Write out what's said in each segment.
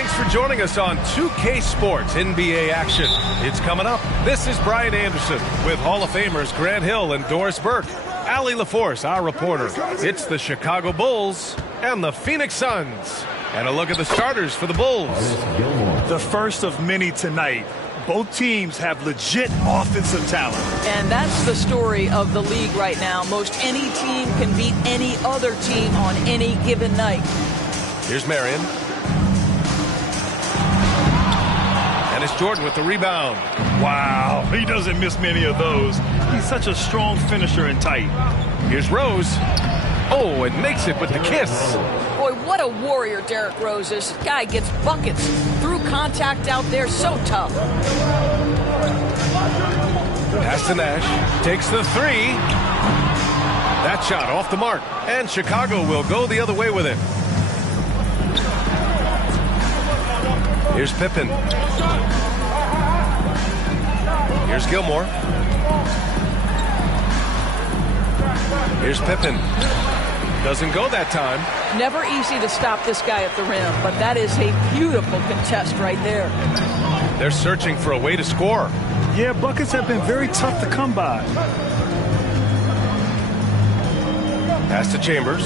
Thanks for joining us on 2K Sports NBA action. It's coming up. This is Brian Anderson with Hall of Famers Grant Hill and Doris Burke. Allie LaForce, our reporter. It's the Chicago Bulls and the Phoenix Suns. And a look at the starters for the Bulls. The first of many tonight. Both teams have legit offensive talent. And that's the story of the league right now. Most any team can beat any other team on any given night. Here's Marion. And it's Jordan with the rebound. Wow, he doesn't miss many of those. He's such a strong finisher and tight. Here's Rose. Oh, and makes it with the kiss. Boy, what a warrior Derrick Rose is. This guy gets buckets through contact out there. So tough. Pass to Nash. Takes the three. That shot off the mark. And Chicago will go the other way with it. Here's Pippen. Here's Gilmore. Here's Pippen. Doesn't go that time. Never easy to stop this guy at the rim, but that is a beautiful contest right there. They're searching for a way to score. Yeah, buckets have been very tough to come by. Pass to Chambers.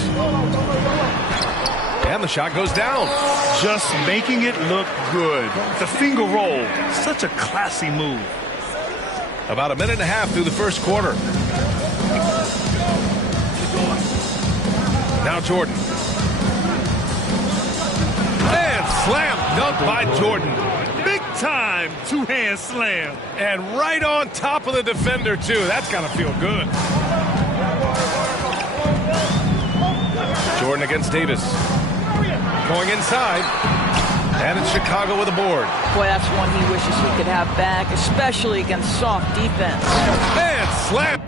And the shot goes down. Just making it look good. The finger roll. Such a classy move. About a minute and a half through the first quarter. Now Jordan. And slam dunk by Jordan. Big time two-hand slam. And right on top of the defender, too. That's got to feel good. Jordan against Davis. Going inside. And it's Chicago with a board. Boy, that's one he wishes he could have back, especially against soft defense. And slam.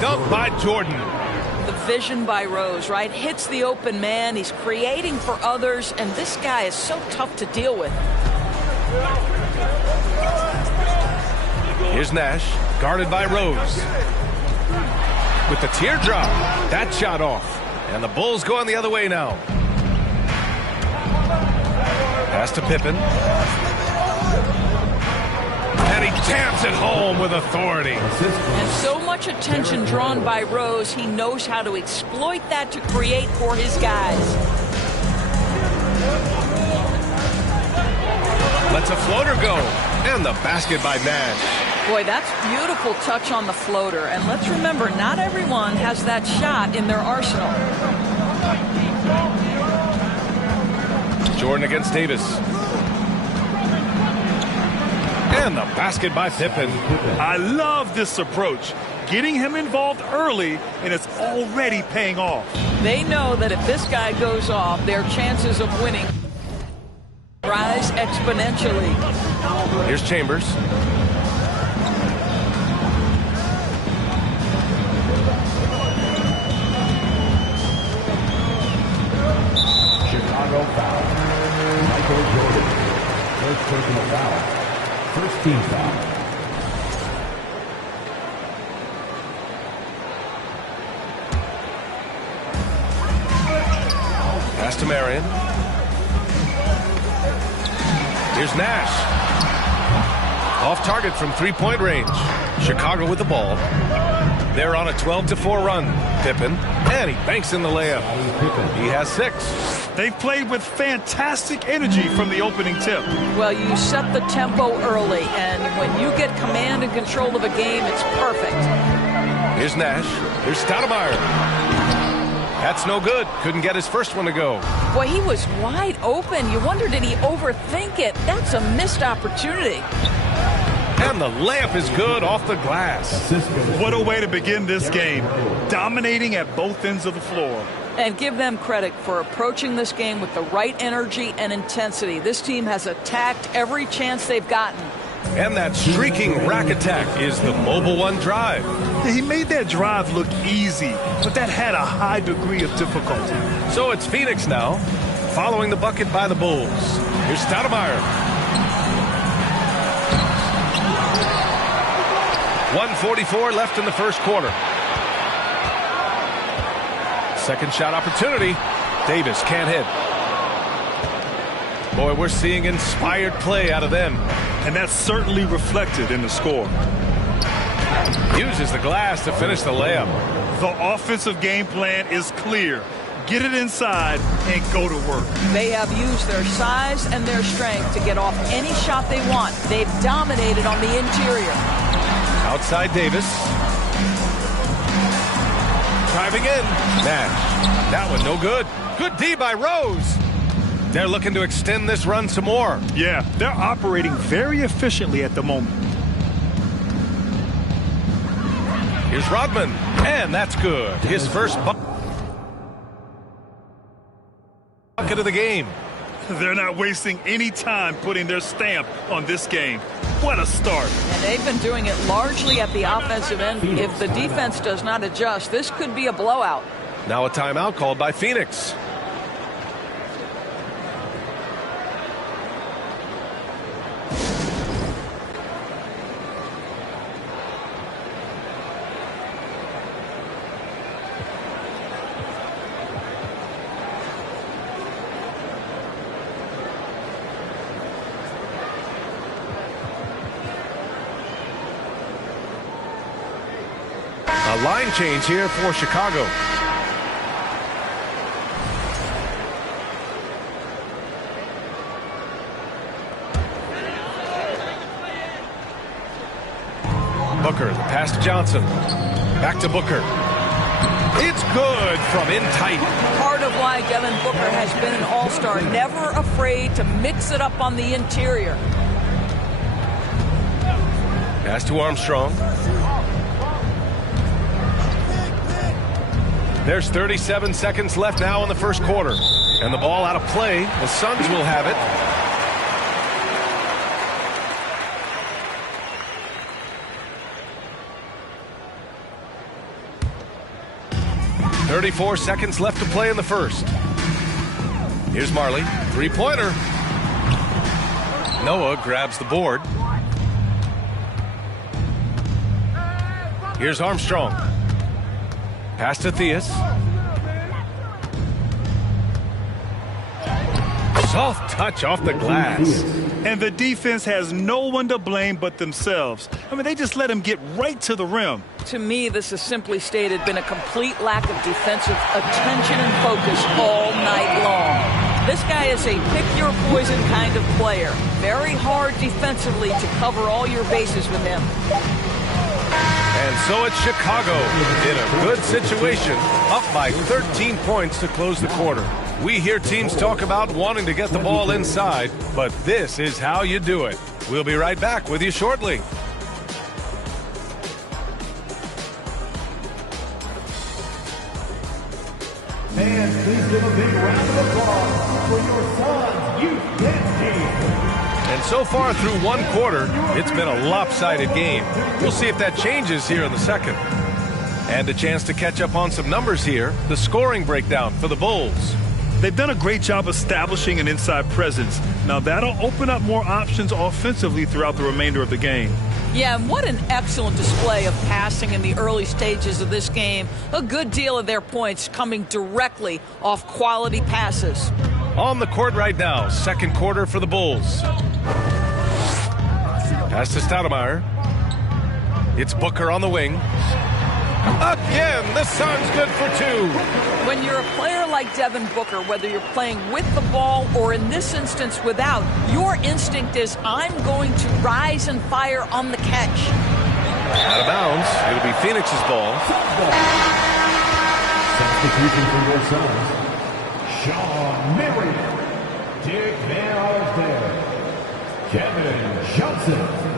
Dunk by Jordan. The vision by Rose, right? Hits the open man. He's creating for others, and this guy is so tough to deal with. Here's Nash, guarded by Rose. With the teardrop, that shot off. And the Bulls going the other way now. Pass to Pippen. And he jams it home with authority. And so much attention drawn by Rose, he knows how to exploit that to create for his guys. Lets a floater go. And the basket by Nash. Boy, that's beautiful touch on the floater. And let's remember, not everyone has that shot in their arsenal. Jordan against Davis. And the basket by Pippen. I love this approach. Getting him involved early, and it's already paying off. They know that if this guy goes off, their chances of winning rise exponentially. Here's Chambers. Chicago foul. Michael Jordan. First personal foul. First team foul. Pass to Marion. Here's Nash. Off target from three-point range. Chicago with the ball. They're on a 12-4 run. Pippen. And he banks in the layup. He has 6. They've played with fantastic energy from the opening tip. Well, you set the tempo early, and when you get command and control of a game, it's perfect. Here's Nash. Here's Stoudemire. That's no good. Couldn't get his first one to go. Boy, he was wide open. You wonder, did he overthink it? That's a missed opportunity. And the layup is good off the glass. What a way to begin this game. Dominating at both ends of the floor. And give them credit for approaching this game with the right energy and intensity. This team has attacked every chance they've gotten. And that streaking rack attack is the Mobile One drive. He made that drive look easy, but that had a high degree of difficulty. So it's Phoenix now, following the bucket by the Bulls. Here's Stoudemire. 1:44 left in the first quarter. Second shot opportunity. Davis can't hit. Boy, we're seeing inspired play out of them. And that's certainly reflected in the score. Uses the glass to finish the layup. The offensive game plan is clear. Get it inside and go to work. They have used their size and their strength to get off any shot they want. They've dominated on the interior. Outside Davis. Driving in. Nash. That one no good. Good D by Rose. They're looking to extend this run some more. Yeah, they're operating very efficiently at the moment. Here's Rodman. And that's good. His first bucket of the game. They're not wasting any time putting their stamp on this game. What a start. And they've been doing it largely at the offensive end. If the defense does not adjust, this could be a blowout. Now a timeout called by Phoenix. A line change here for Chicago. Booker, the pass to Johnson. Back to Booker. It's good from in tight. Part of why Devin Booker has been an all-star, never afraid to mix it up on the interior. Pass to Armstrong. There's 37 seconds left now in the first quarter. And the ball out of play. The Suns will have it. .34 seconds left to play in the first. Here's Marley. Three-pointer. Noah grabs the board. Here's Armstrong. Pass to Theus. Soft touch off the glass. And the defense has no one to blame but themselves. I mean, they just let him get right to the rim. To me, this has simply stated been a complete lack of defensive attention and focus all night long. This guy is a pick-your-poison kind of player. Very hard defensively to cover all your bases with him. And so it's Chicago in a good situation, up by 13 points to close the quarter. We hear teams talk about wanting to get the ball inside, but this is how you do it. We'll be right back with you shortly. Fans, please give a big round of applause for your Suns Youth Dance Team. And so far through one quarter, it's been a lopsided game. We'll see if that changes here in the second. And a chance to catch up on some numbers here. The scoring breakdown for the Bulls. They've done a great job establishing an inside presence. Now that'll open up more options offensively throughout the remainder of the game. Yeah, and what an excellent display of passing in the early stages of this game. A good deal of their points coming directly off quality passes. On the court right now, second quarter for the Bulls. Pass to Stoudemire. It's Booker on the wing. Again, the Suns good for two. When you're a player like Devin Booker, whether you're playing with the ball or in this instance without, your instinct is, I'm going to rise and fire on the catch. Out of bounds. It'll be Phoenix's ball. Substitution for your Suns. Sean Marion, Dick Van Arsdale, Kevin Johnson.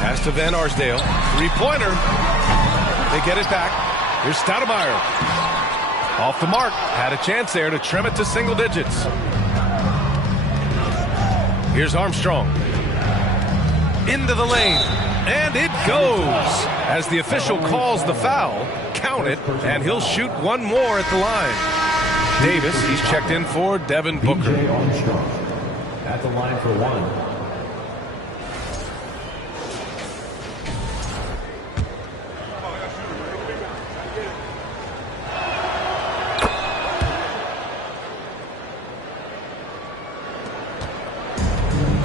Pass to Van Arsdale. Three-pointer. They get it back. Here's Stoudemire. Off the mark. Had a chance there to trim it to single digits. Here's Armstrong. Into the lane. And it goes. As the official calls the foul, count it, and he'll shoot one more at the line. Davis, he's checked in for Devin Booker. B.J. Armstrong at the line for one.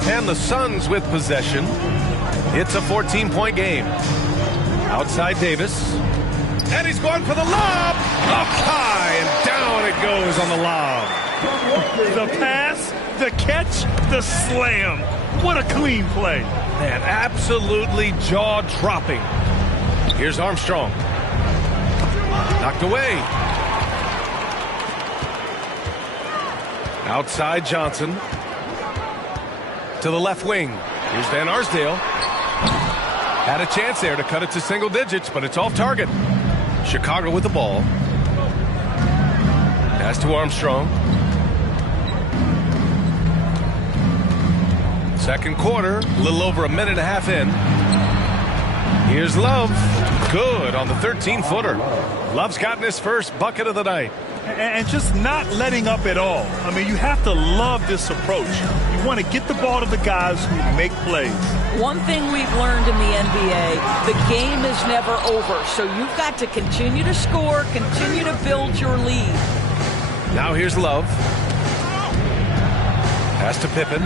And the Suns with possession. It's a 14-point game. Outside Davis. And he's going for the lob. Up high and down it goes on the lob. The pass, the catch, the slam. What a clean play. Man, absolutely jaw-dropping. Here's Armstrong. Knocked away. Outside Johnson. To the left wing. Here's Van Arsdale. Had a chance there to cut it to single digits, but it's off target. Chicago with the ball. Pass to Armstrong. Second quarter, a little over a minute and a half in. Here's Love. Good on the 13-footer. Love's gotten his first bucket of the night. And just not letting up at all. I mean, you have to love this approach. You want to get the ball to the guys who make plays. One thing we've learned in the NBA, the game is never over. So you've got to continue to score, continue to build your lead. Now here's Love. Pass to Pippen.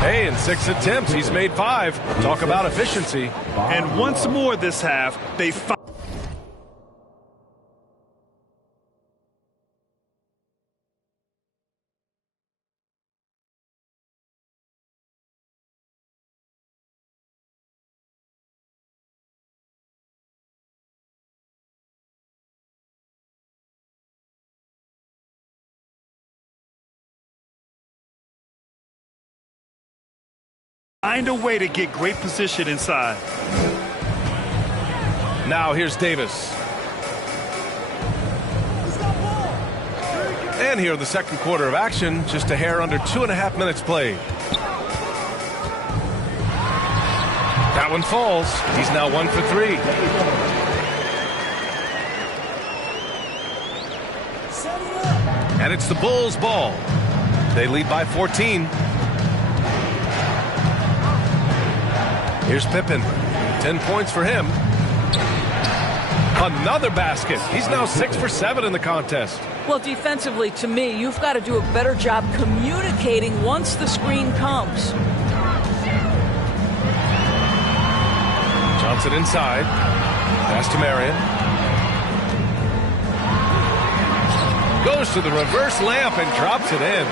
Hey, in 6 attempts, he's made 5. Talk about efficiency. And once more this half, they find a way to get great position inside. Now here's Davis. And here in the second quarter of action, just a hair under 2.5 minutes played. That one falls. He's now 1 for 3. And it's the Bulls' ball. They lead by 14. Here's Pippen. 10 points for him. Another basket. He's now 6 for 7 in the contest. Well, defensively, to me, you've got to do a better job communicating once the screen comes. Johnson inside. Pass to Marion. Goes to the reverse layup and drops it in.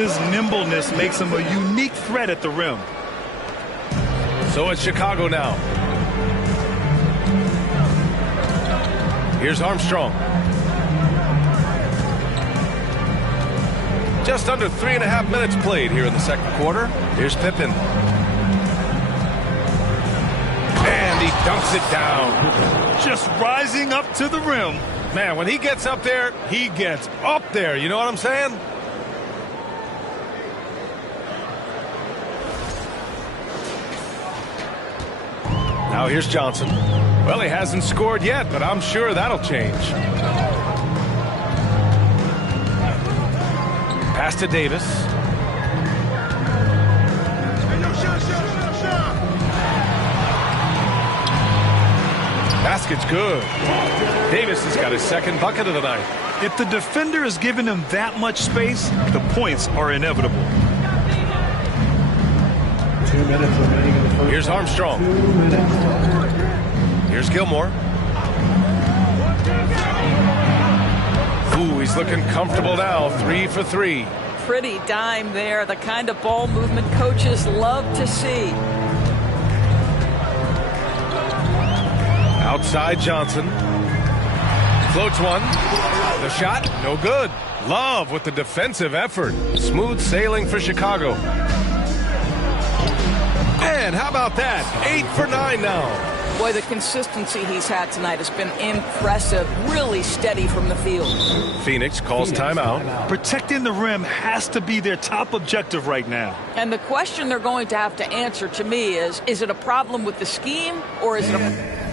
His nimbleness makes him a unique threat at the rim. So it's Chicago now. Here's Armstrong. Just under 3.5 minutes played here in the second quarter. Here's Pippen. And he dunks it down. Just rising up to the rim. Man, when he gets up there, he gets up there. You know what I'm saying? Now here's Johnson. Well, he hasn't scored yet, but I'm sure that'll change. Pass to Davis. Basket's good. Davis has got his second bucket of the night. If the defender is giving him that much space, the points are inevitable. 2 minutes remaining in the first. Here's Armstrong. 2 minutes. Here's Gilmore. Ooh, he's looking comfortable now. 3 for 3. Pretty dime there, the kind of ball movement coaches love to see. Outside Johnson. Floats one. The shot, no good. Love with the defensive effort. Smooth sailing for Chicago. And how about that? 8 for 9 now. Boy, the consistency he's had tonight has been impressive. Really steady from the field. Phoenix calls timeout. Protecting the rim has to be their top objective right now. And the question they're going to have to answer to me is it a problem with the scheme or is it a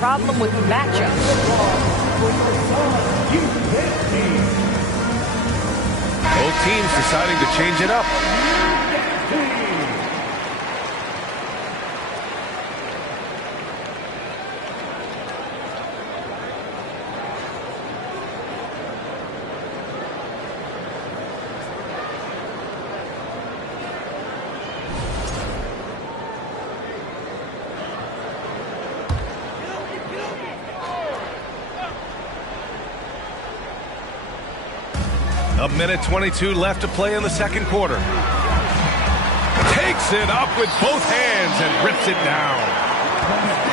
problem with matchups. Both teams deciding to change it up. A minute 22 left to play in the second quarter. Takes it up with both hands and rips it down.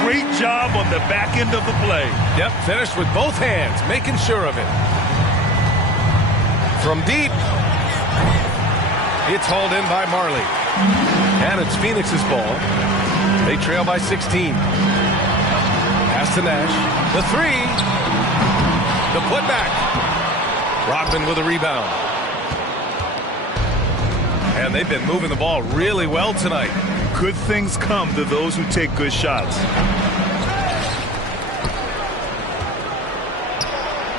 Great job on the back end of the play. Yep, finished with both hands, making sure of it. From deep, it's hauled in by Marley. And it's Phoenix's ball. They trail by 16. Pass to Nash. The three. The putback. Rodman with a rebound. And they've been moving the ball really well tonight. Good things come to those who take good shots.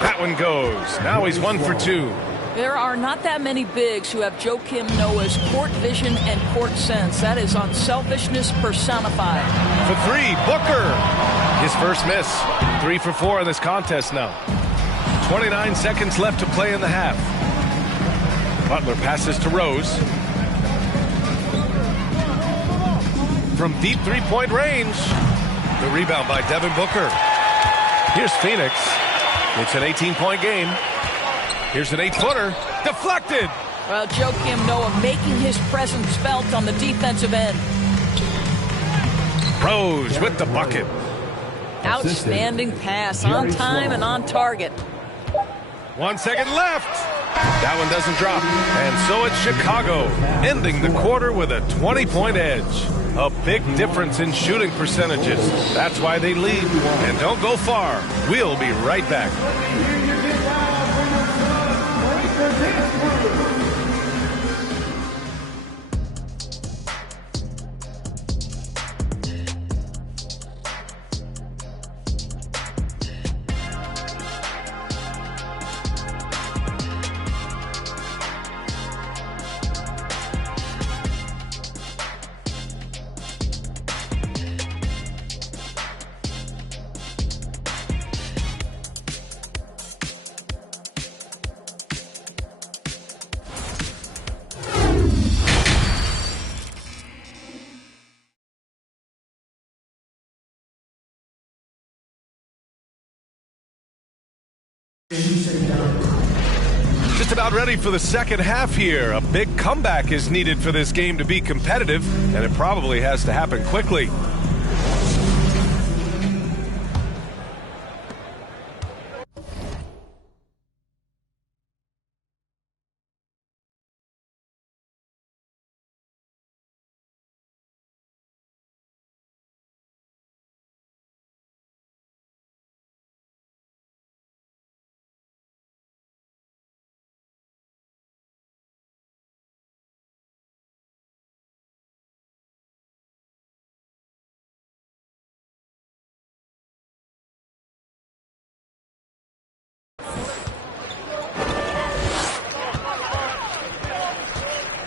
That one goes. Now he's 1 for 2. There are not that many bigs who have Joakim Noah's court vision and court sense. That is unselfishness personified. For three, Booker. His first miss. 3 for 4 in this contest now. 29 seconds left to play in the half. Butler passes to Rose. From deep three-point range. The rebound by Devin Booker. Here's Phoenix. It's an 18-point game. Here's an 8-footer. Deflected. Well, Joakim Noah making his presence felt on the defensive end. Rose with the bucket. Outstanding pass, on time and on target. 1 second left. That one doesn't drop. And so it's Chicago, ending the quarter with a 20-point edge. A big difference in shooting percentages. That's why they lead. And don't go far. We'll be right back. Just about ready for the second half here. A big comeback is needed for this game to be competitive, and it probably has to happen quickly.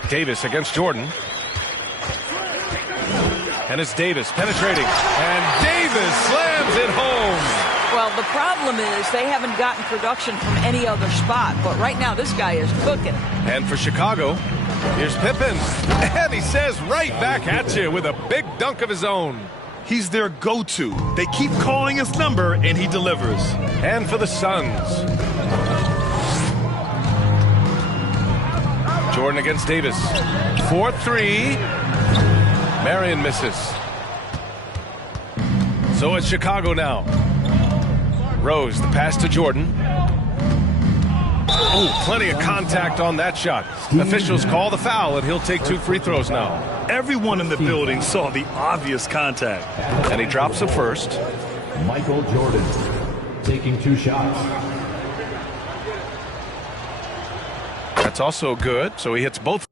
Davis against Jordan. And it's Davis penetrating. And Davis slams it home. Well, the problem is they haven't gotten production from any other spot. But right now, this guy is cooking. And for Chicago, here's Pippen. And he says right back at you with a big dunk of his own. He's their go-to. They keep calling his number, and he delivers. And for the Suns, Jordan against Davis. 4-3. Marion misses. So it's Chicago now. Rose, the pass to Jordan. Oh, plenty of contact on that shot. Officials call the foul, and he'll take 2 free throws now. Everyone in the building saw the obvious contact. And he drops the first. Michael Jordan taking 2 shots. That's also good, so he hits both.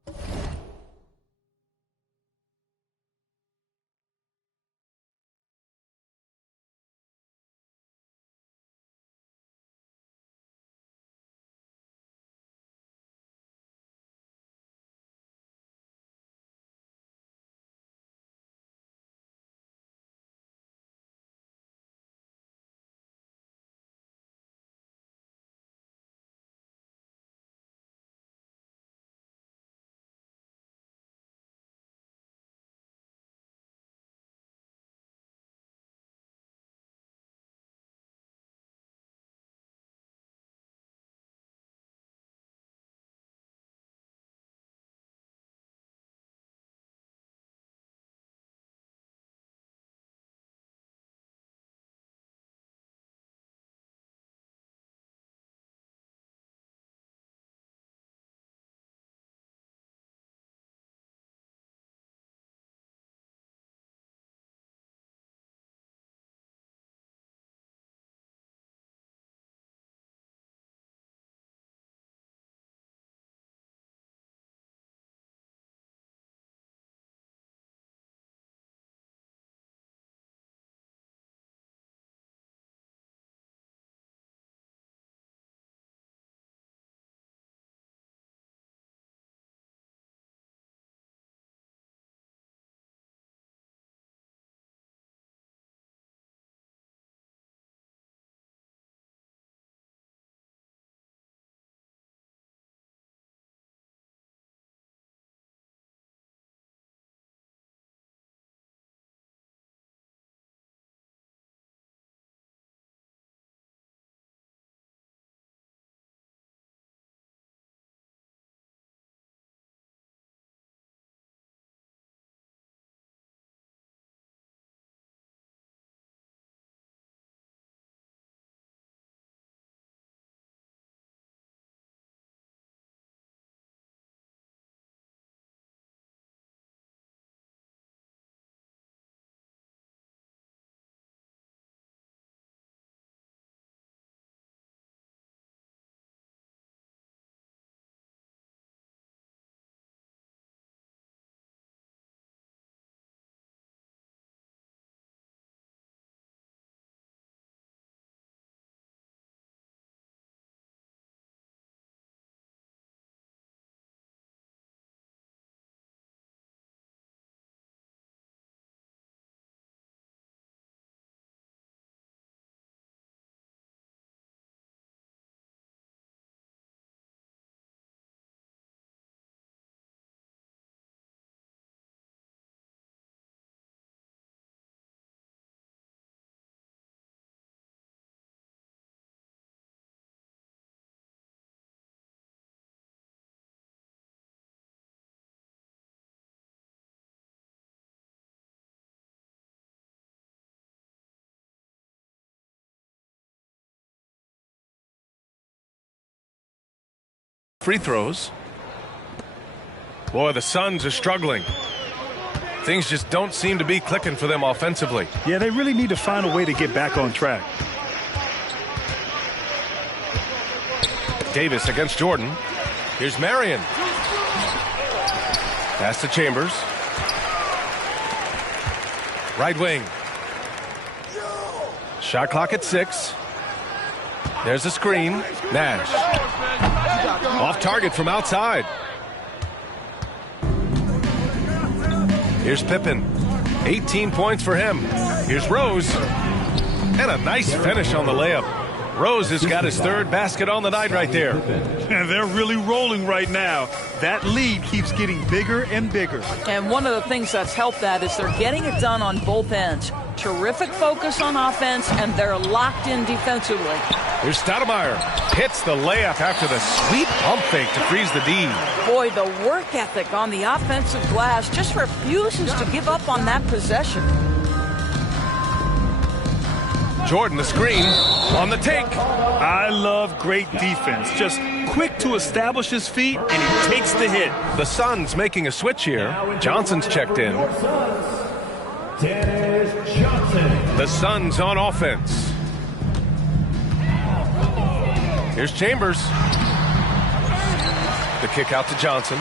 free throws. Boy, the Suns are struggling. Things just don't seem to be clicking for them offensively. Yeah, they really need to find a way to get back on track. Davis against Jordan. Here's Marion. Pass to Chambers. Right wing. Shot clock at 6. There's a screen. Nash. Off target from outside. Here's Pippen. 18 points for him. Here's Rose. And a nice finish on the layup. Rose has got his 3rd basket on the night right there. And they're really rolling right now. That lead keeps getting bigger and bigger. And one of the things that's helped that is they're getting it done on both ends. Terrific focus on offense, and they're locked in defensively. Here's Stoudemire. Hits the layup after the sweet pump fake to freeze the D. Boy, the work ethic on the offensive glass just refuses to give up on that possession. Jordan, the screen, on the take. I love great defense. Just quick to establish his feet, and he takes the hit. The Suns making a switch here. Johnson's checked in. Dennis Johnson. The Suns on offense. Here's Chambers. The kick out to Johnson.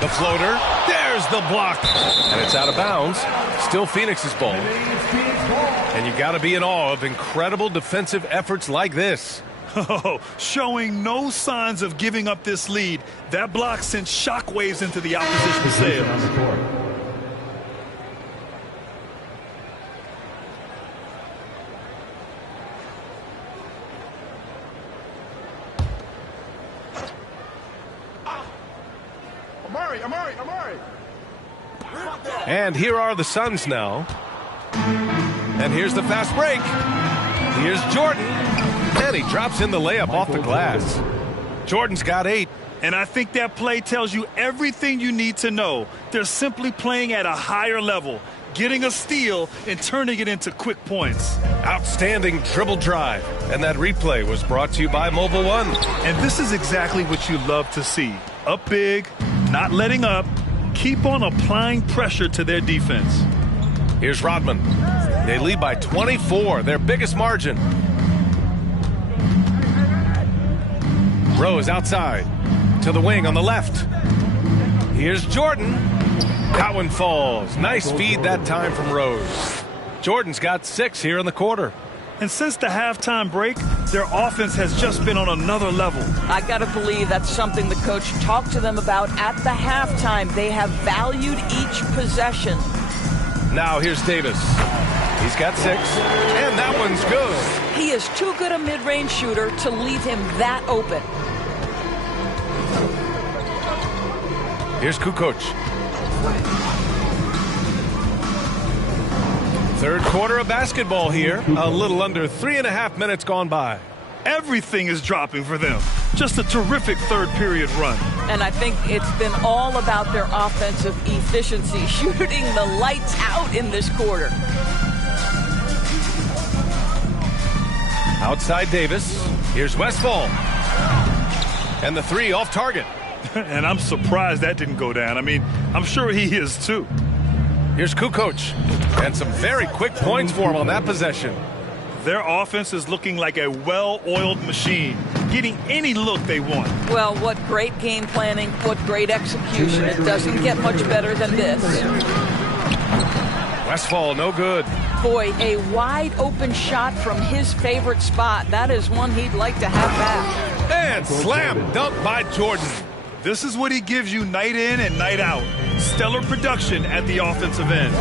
The floater. There's the block. And it's out of bounds. Still Phoenix's ball. And you got to be in awe of incredible defensive efforts like this. Oh, showing no signs of giving up this lead. That block sent shockwaves into the opposition's sails. Amari. And here are the Suns now. And here's the fast break. Here's Jordan. And he drops in the layup off the glass. Jordan's got 8. And I think that play tells you everything you need to know. They're simply playing at a higher level, getting a steal and turning it into quick points. Outstanding dribble drive. And that replay was brought to you by Mobile One. And this is exactly what you love to see. Up big, not letting up, keep on applying pressure to their defense. Here's Rodman. They lead by 24, their biggest margin. Rose outside to the wing on the left. Here's Jordan. That one falls. Nice feed that time from Rose. Jordan's got 6 here in the quarter. And since the halftime break, their offense has just been on another level. I got to believe that's something the coach talked to them about at the halftime. They have valued each possession. Now here's Davis. He's got 6, and that one's good. He is too good a mid-range shooter to leave him that open. Here's Kukoc. Third quarter of basketball here. A little under 3.5 minutes gone by. Everything is dropping for them. Just a terrific third period run. And I think it's been all about their offensive efficiency, shooting the lights out in this quarter. Outside Davis. Here's Westphal. And the 3 off target. And I'm surprised that didn't go down. I mean, I'm sure he is too. Here's Kukoc. And some very quick points for him on that possession. Their offense is looking like a well-oiled machine, getting any look they want. Well, what great game planning, what great execution. It doesn't get much better than this. Westphal, no good. Boy, a wide open shot from his favorite spot. That is one he'd like to have back. And slam dunk by Jordan. This is what he gives you night in and night out. Stellar production at the offensive end.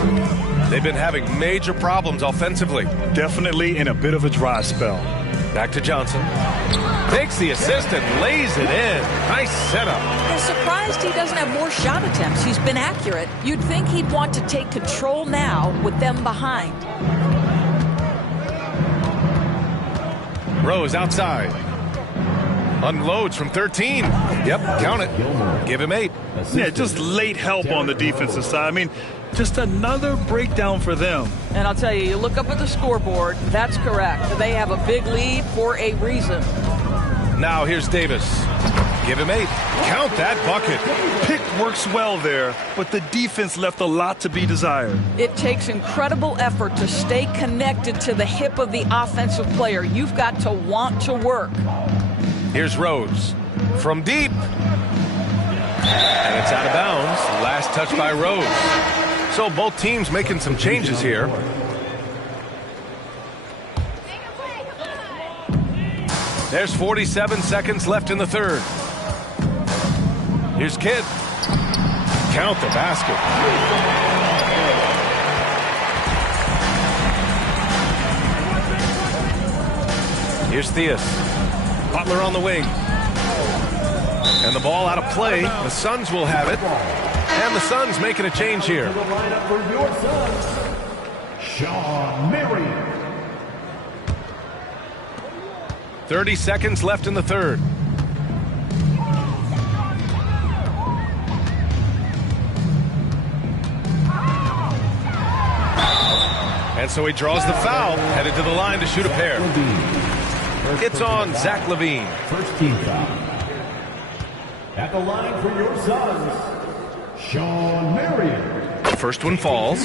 They've been having major problems offensively. Definitely in a bit of a dry spell. Back to Johnson. Takes the assist and lays it in. Nice setup. I'm surprised he doesn't have more shot attempts. He's been accurate. You'd think he'd want to take control now with them behind. Rose outside. Unloads from 13. Yep, count it. Give him 8. Yeah, just late help on the defensive side. I mean, just another breakdown for them. And I'll tell you, you look up at the scoreboard, that's correct. They have a big lead for a reason. Now here's Davis. Give him 8. Count that bucket. Pick works well there, but the defense left a lot to be desired. It takes incredible effort to stay connected to the hip of the offensive player. You've got to want to work. Here's Rose from deep. And it's out of bounds. Last touch by Rose. So both teams making some changes here. There's 47 seconds left in the third. Here's Kidd. Count the basket. Here's Theus. Butler on the wing. And the ball out of play. The Suns will have it. And the Suns making a change here. The lineup for your Suns, Shawn Marion. 30 seconds left in the third. And so he draws the foul, headed to the line to shoot a pair. It's on Zach LaVine. First team foul. At the line for your Suns, Shawn Marion. First one falls.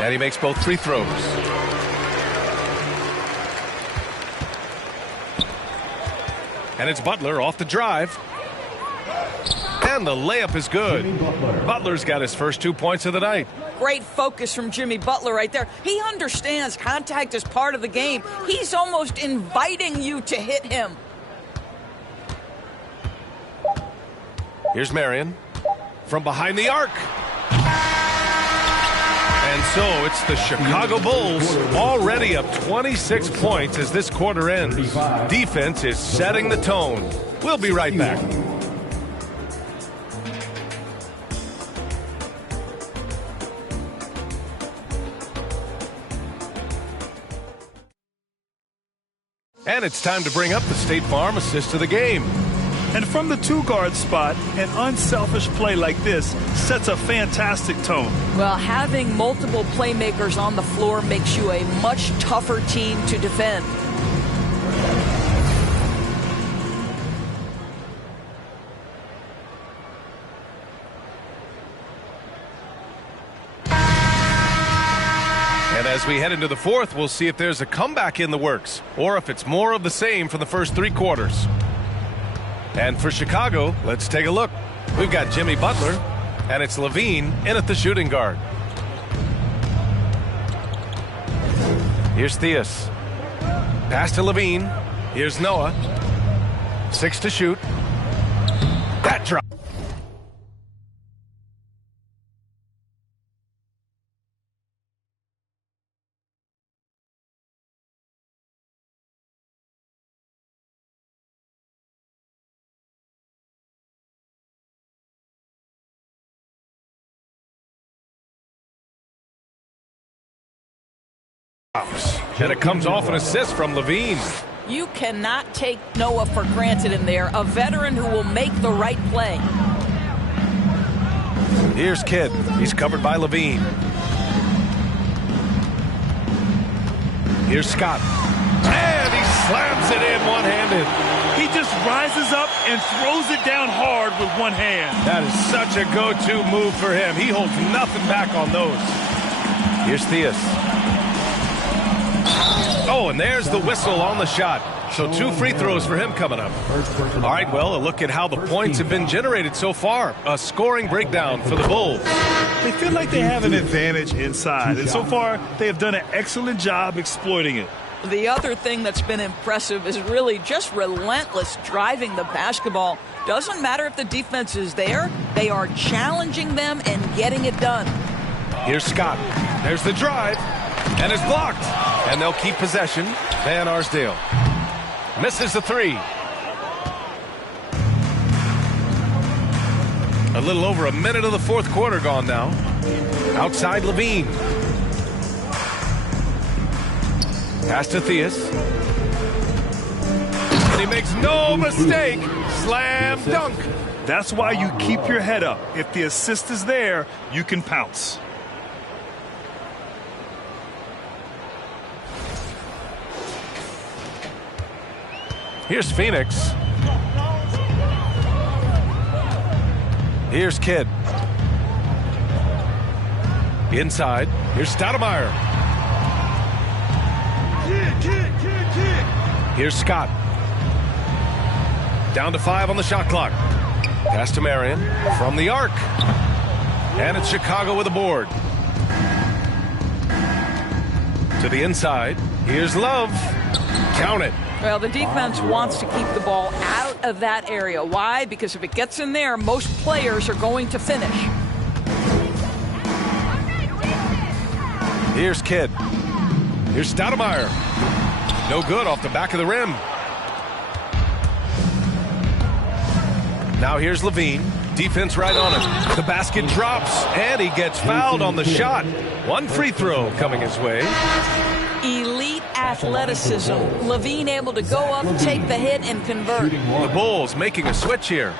And he makes both free throws. And it's Butler off the drive. And the layup is good. Butler's got his first 2 points of the night. Great focus from Jimmy Butler right there. He understands contact is part of the game. He's almost inviting you to hit him. Here's Marion from behind the arc. And so it's the Chicago Bulls already up 26 points as this quarter ends. Defense is setting the tone. We'll be right back. And it's time to bring up the State Farm assist of the game. And from the two-guard spot, an unselfish play like this sets a fantastic tone. Well, having multiple playmakers on the floor makes you a much tougher team to defend. And as we head into the fourth, we'll see if there's a comeback in the works or if it's more of the same for the first 3 quarters. And for Chicago, let's take a look. We've got Jimmy Butler, and it's LaVine in at the shooting guard. Here's Theus. Pass to LaVine. Here's Noah. 6 to shoot. That drop. And it comes off an assist from LaVine. You cannot take Noah for granted in there, a veteran who will make the right play. Here's Kidd. He's covered by LaVine. Here's Scott. And he slams it in one-handed. He just rises up and throws it down hard with one hand. That is such a go-to move for him. He holds nothing back on those. Here's Theus. Oh, and there's the whistle on the shot. So 2 free throws for him coming up. All right, well, a look at how the points have been generated so far. A scoring breakdown for the Bulls. They feel like they have an advantage inside, and so far they have done an excellent job exploiting it. The other thing that's been impressive is really just relentless driving the basketball. Doesn't matter if the defense is there, they are challenging them and getting it done. Here's Scott. There's the drive, and it's blocked. And they'll keep possession. Van Arsdale misses the 3. A little over a minute of the fourth quarter gone now. Outside LaVine. Pass to Theus. And he makes no mistake. Slam dunk. That's why you keep your head up. If the assist is there, you can pounce. Here's Phoenix. Here's Kidd. Inside. Here's Stoudemire. Here's Scott. Down to 5 on the shot clock. Pass to Marion from the arc. And it's Chicago with a board. To the inside. Here's Love. Count it. Well, the defense wants to keep the ball out of that area. Why? Because if it gets in there, most players are going to finish. Here's Kidd. Here's Stoudemire. No good off the back of the rim. Now here's Levine. Defense right on him. The basket drops, and he gets fouled on the shot. One free throw coming his way. Elite athleticism. Levine able to go up, take the hit, and convert. The Bulls making a switch here.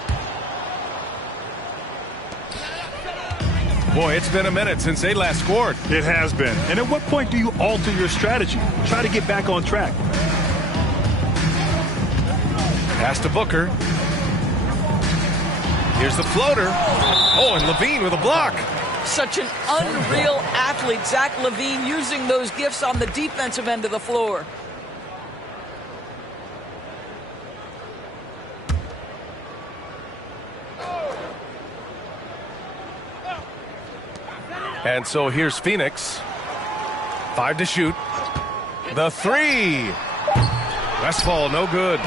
Boy, it's been a minute since they last scored. It has been. And at what point do you alter your strategy? Try to get back on track. Pass to Booker. Here's the floater. Oh, and Levine with a block. Such an unreal athlete, Zach LaVine, using those gifts on the defensive end of the floor. And so here's Phoenix. 5 to shoot. The 3. Westfall, no good.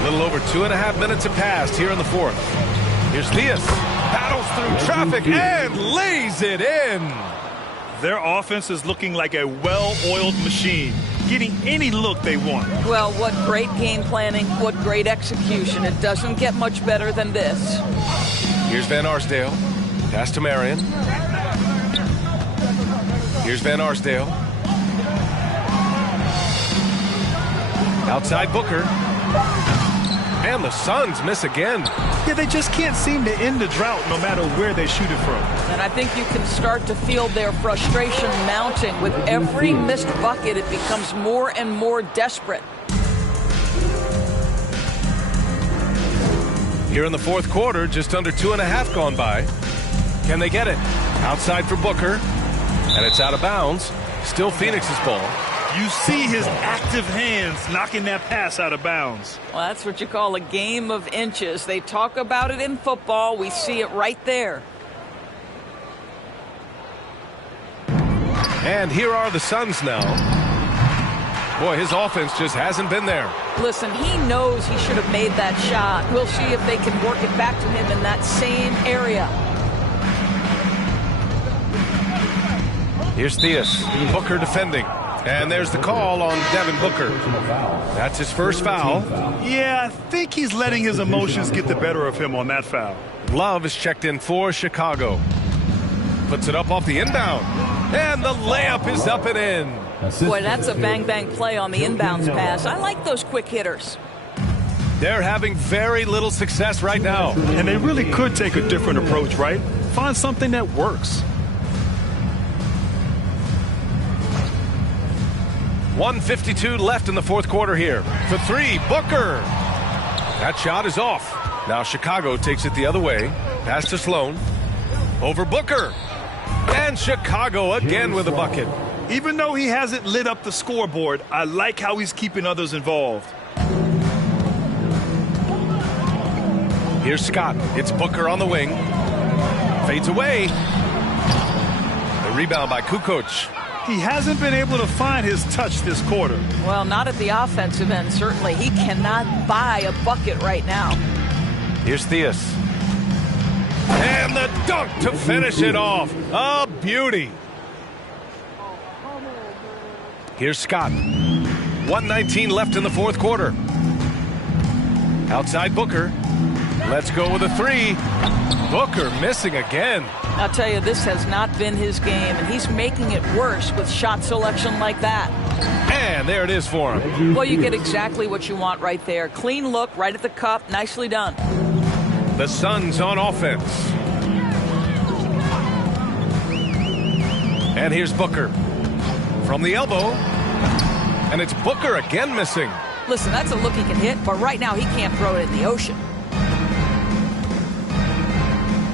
A little over 2.5 minutes have passed here in the fourth. Here's Theus. Battles through traffic and lays it in. Their offense is looking like a well-oiled machine, getting any look they want. Well, what great game planning, what great execution. It doesn't get much better than this. Here's Van Arsdale. Pass to Marion. Here's Van Arsdale. Outside Booker. And the Suns miss again. Yeah, they just can't seem to end the drought no matter where they shoot it from. And I think you can start to feel their frustration mounting. With every missed bucket, it becomes more and more desperate. Here in the fourth quarter, just under 2.5 gone by. Can they get it? Outside for Booker. And it's out of bounds. Still Phoenix's ball. You see his active hands knocking that pass out of bounds. Well, that's what you call a game of inches. They talk about it in football. We see it right there. And here are the Suns now. Boy, his offense just hasn't been there. Listen, he knows he should have made that shot. We'll see if they can work it back to him in that same area. Here's Theus. Booker defending. And there's the call on Devin Booker. That's his first foul. Yeah, I think he's letting his emotions get the better of him on that foul. Love is checked in for Chicago. Puts it up off the inbound. And the layup is up and in. Boy, that's a bang-bang play on the inbounds pass. I like those quick hitters. They're having very little success right now. And they really could take a different approach, right? Find something that works. 1:52 left in the fourth quarter here. For 3, Booker. That shot is off. Now Chicago takes it the other way. Pass to Sloan. Over Booker. And Chicago again with a bucket. Even though he hasn't lit up the scoreboard, I like how he's keeping others involved. Here's Scott. It's Booker on the wing. Fades away. The rebound by Kukoc. He hasn't been able to find his touch this quarter. Well, not at the offensive end, certainly. He cannot buy a bucket right now. Here's Theus. And the dunk to finish it off. A beauty. Here's Scott. 1:19 left in the fourth quarter. Outside Booker. Let's go with a 3. Booker missing again. I'll tell you, this has not been his game, and he's making it worse with shot selection like that. And there it is for him. Well, you get exactly what you want right there. Clean look, right at the cup. Nicely done. The Suns on offense. And here's Booker. From the elbow. And it's Booker again missing. Listen, that's a look he can hit, but right now he can't throw it in the ocean.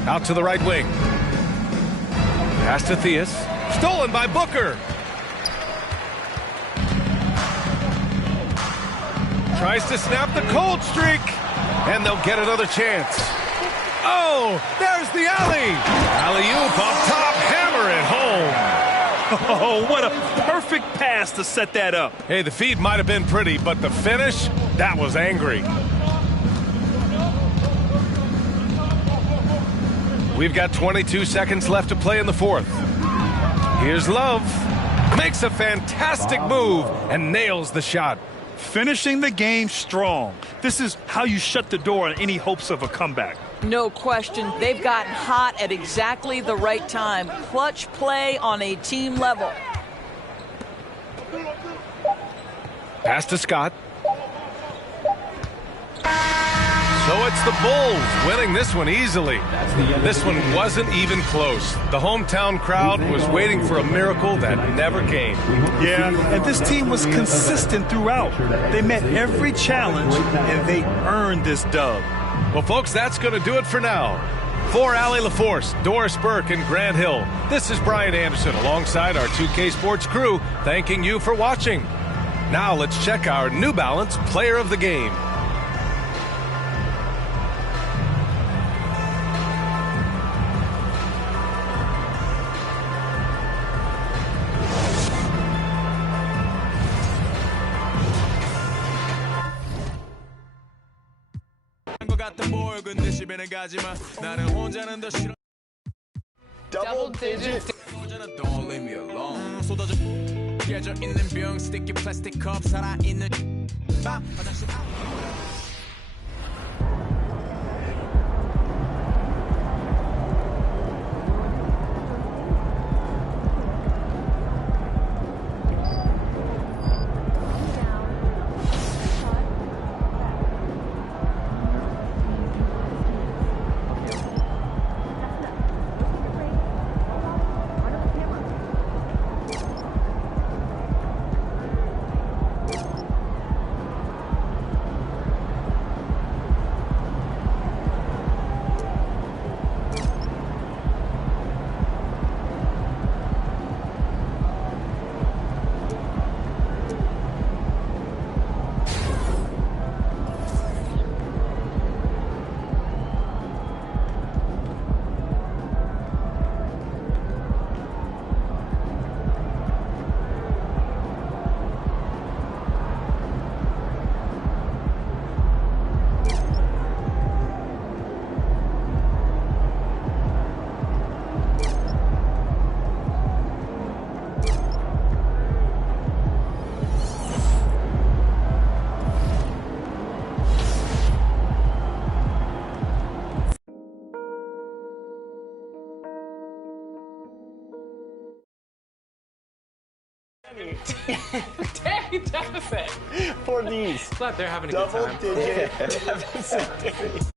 Out to the right wing. Pass to Theus. Stolen by Booker. Tries to snap the cold streak. And they'll get another chance. Oh, there's the alley. Alley-oop up top. Hammer it home. Oh, what a perfect pass to set that up. Hey, the feed might have been pretty, but the finish, that was angry. We've got 22 seconds left to play in the fourth. Here's Love. Makes a fantastic move and nails the shot. Finishing the game strong. This is how you shut the door on any hopes of a comeback. No question. They've gotten hot at exactly the right time. Clutch play on a team level. Pass to Scott. So it's the Bulls winning this one easily. This one wasn't even close. The hometown crowd was waiting for a miracle that never came. Yeah, and this team was consistent throughout. They met every challenge, and they earned this dub. Well, folks, that's going to do it for now. For Allie LaForce, Doris Burke, and Grant Hill, this is Brian Anderson alongside our 2K Sports crew, thanking you for watching. Now let's check our New Balance Player of the Game. Double digit. Don't leave me alone. 쏟아져 깨져 있는 병, sticky plastic cup, 살아 있는 방 화장실 Dang deficit for these. Glad they're having a good time. Double digit deficit.